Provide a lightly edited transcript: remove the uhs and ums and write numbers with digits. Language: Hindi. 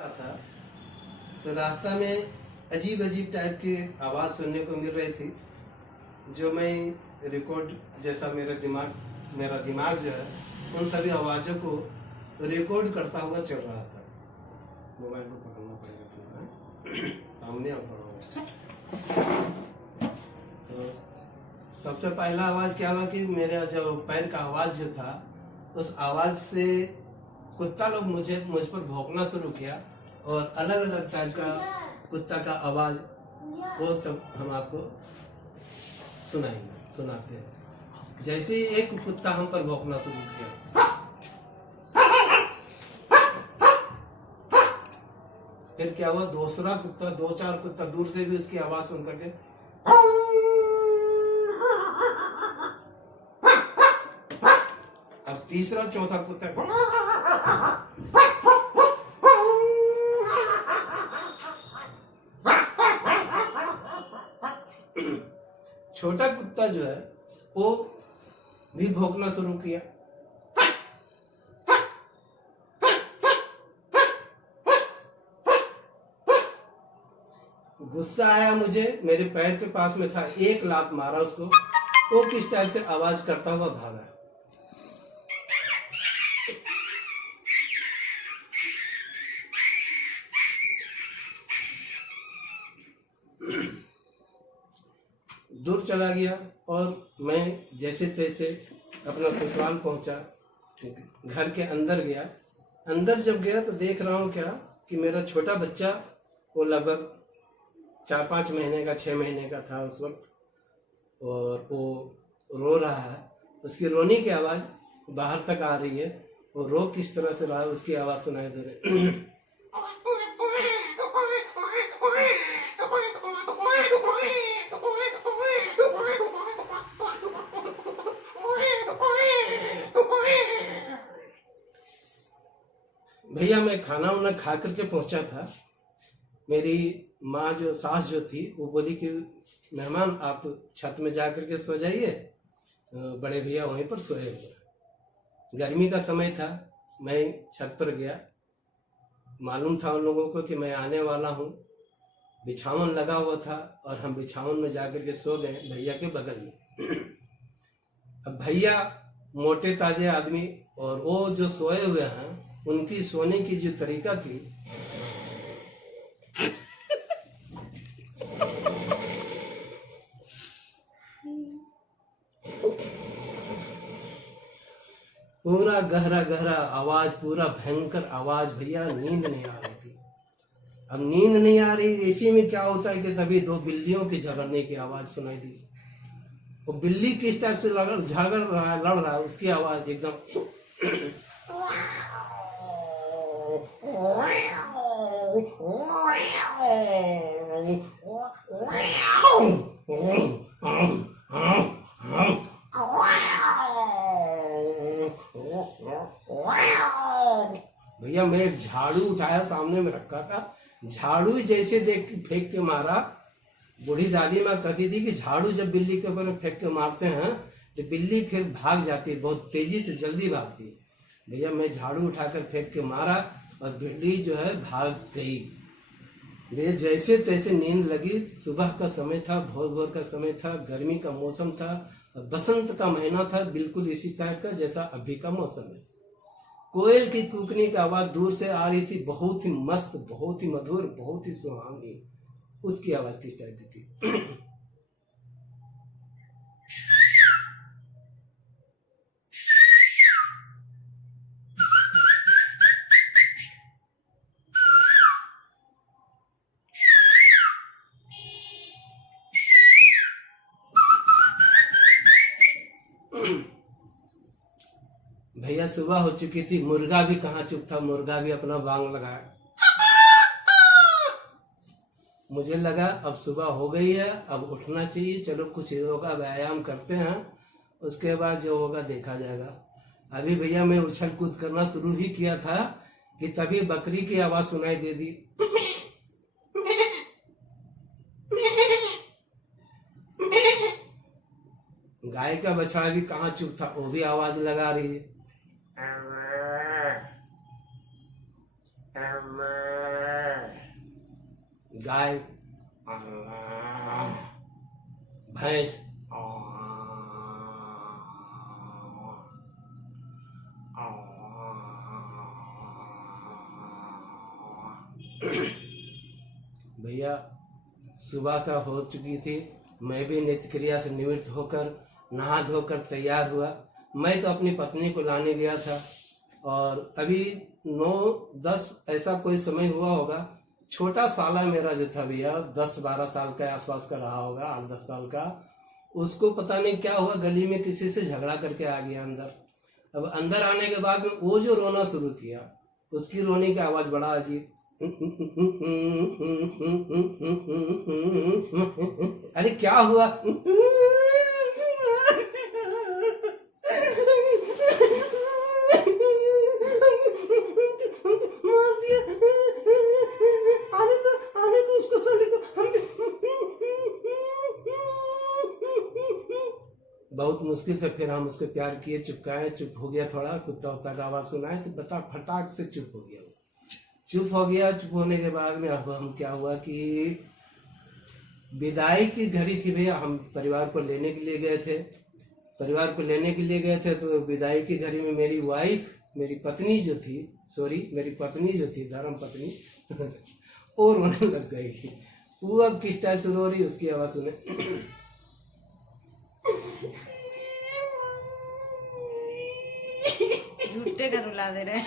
था तो रास्ता में अजीब अजीब टाइप की आवाज़ सुनने को मिल रही थी, जो मैं रिकॉर्ड जैसा मेरा दिमाग जो है उन सभी आवाज़ों को रिकॉर्ड करता हुआ चल रहा था। मोबाइल को पकड़ना पड़ेगा, सामने आ पड़ा। तो सबसे पहला आवाज़ क्या हुआ कि मेरा जो पैर का आवाज़ जो था, उस आवाज़ से कुत्ता लोग मुझ पर भौंकना शुरू किया और अलग अलग टाइप का कुत्ता का आवाज़ वो सब हम आपको सुनाते हैं। जैसे ही एक कुत्ता हम पर भौंकना शुरू किया, फिर क्या हुआ, दूसरा कुत्ता, 2-4 कुत्ता दूर से भी उसकी आवाज़ सुन करके अब तीसरा चौथा कुत्ता छोटा कुत्ता जो है वो भी भौंकना शुरू किया। गुस्सा आया मुझे, मेरे पैर के पास में था, एक लात मारा उसको। वो किस टाइप से आवाज करता हुआ भागा। दूर चला गया और मैं जैसे तैसे अपना ससुराल पहुंचा। घर के अंदर गया। अंदर जब गया तो देख रहा हूँ क्या कि मेरा छोटा बच्चा, वो लगभग 4-5 महीने का, 6 महीने का था उस वक्त, और वो रो रहा है। उसकी रोने की आवाज़ बाहर तक आ रही है। वो रो किस तरह से रहा है उसकी आवाज़ सुनाई दे रही। भैया मैं खाना वाना खा करके पहुंचा था। मेरी माँ जो सास जो थी वो बोली कि मेहमान आप छत में जा करके सो जाइए, बड़े भैया वहीं पर सोए हुए। गर्मी का समय था, मैं छत पर गया। मालूम था उन लोगों को कि मैं आने वाला हूँ। बिछावन लगा हुआ था और हम बिछावन में जा करके सो गए भैया के बगल में। अब भैया मोटे ताजे आदमी, और वो जो सोए हुए हैं उनकी सोने की जो तरीका थी, पूरा गहरा गहरा आवाज, पूरा भयंकर आवाज। भैया नींद नहीं आ रही थी। अब नींद नहीं आ रही, इसी में क्या होता है कि तभी 2 बिल्लियों के झगड़ने की आवाज सुनाई दी। वो बिल्ली किस टाइप से लड़ रहा है, उसकी आवाज एकदम भैया मैं एक झाड़ू उठाया, सामने में रखा था, झाड़ू जैसे देख फेंक के मारा। बूढ़ी दादी माँ कहती थी कि झाड़ू जब बिल्ली के ऊपर फेंक के मारते हैं तो बिल्ली फिर भाग जाती है, बहुत तेजी से जल्दी भागती है। भैया मैं झाड़ू उठाकर फेंक के मारा और बिल्ली जो है भाग गई। भैया जैसे तैसे नींद लगी। सुबह का समय था, भोर का समय था, गर्मी का मौसम था और बसंत का महीना था, बिल्कुल इसी टाइप का जैसा अभी का मौसम है। कोयल की कूकने की आवाज़ दूर से आ रही थी, बहुत ही मस्त, बहुत ही मधुर, बहुत ही सुहावनी। उसकी आवाज़ किस टाइप की थी? भैया सुबह हो चुकी थी, मुर्गा भी कहाँ चुप था, मुर्गा भी अपना बांग लगाया। मुझे लगा अब सुबह हो गई है, अब उठना चाहिए, चलो कुछ योगा व्यायाम करते हैं, उसके बाद जो होगा देखा जाएगा। अभी भैया मैं उछल कूद करना शुरू ही किया था कि तभी बकरी की आवाज़ सुनाई दे दी। गाय का बछड़ा भी कहाँ चुप था, वो भी आवाज लगा रही है। गाय, भैंस, भैया सुबह का हो चुकी थी। मैं भी नित्य क्रिया से निवृत्त होकर नहा धोकर तैयार हुआ। मैं तो अपनी पत्नी को लाने गया था और अभी 9-10 ऐसा कोई समय हुआ होगा। छोटा साला मेरा जो था भैया 10-12 साल का आसपास का रहा होगा, 8-10 साल का। उसको पता नहीं क्या हुआ, गली में किसी से झगड़ा करके आ गया अंदर। अब अंदर आने के बाद में वो जो रोना शुरू किया, उसकी रोने की आवाज बड़ा अजीब, अरे क्या हुआ? बहुत मुश्किल से फिर हम उसको प्यार किए, चुपकाए, चुप हो गया। थोड़ा कुत्ता उत्ता का आवाज सुनाए तो बता फटाक से चुप हो गया। चुप हो गया। चुप होने के बाद में अब हम क्या हुआ कि विदाई की घड़ी थी भैया। हम परिवार को लेने के लिए गए थे। तो विदाई की घड़ी में मेरी वाइफ, मेरी पत्नी जो थी धर्म पत्नी और रोने लग गई। वो अब किस टाइप से रो रही उसकी आवाज सुने। झूठे का रुला दे रहे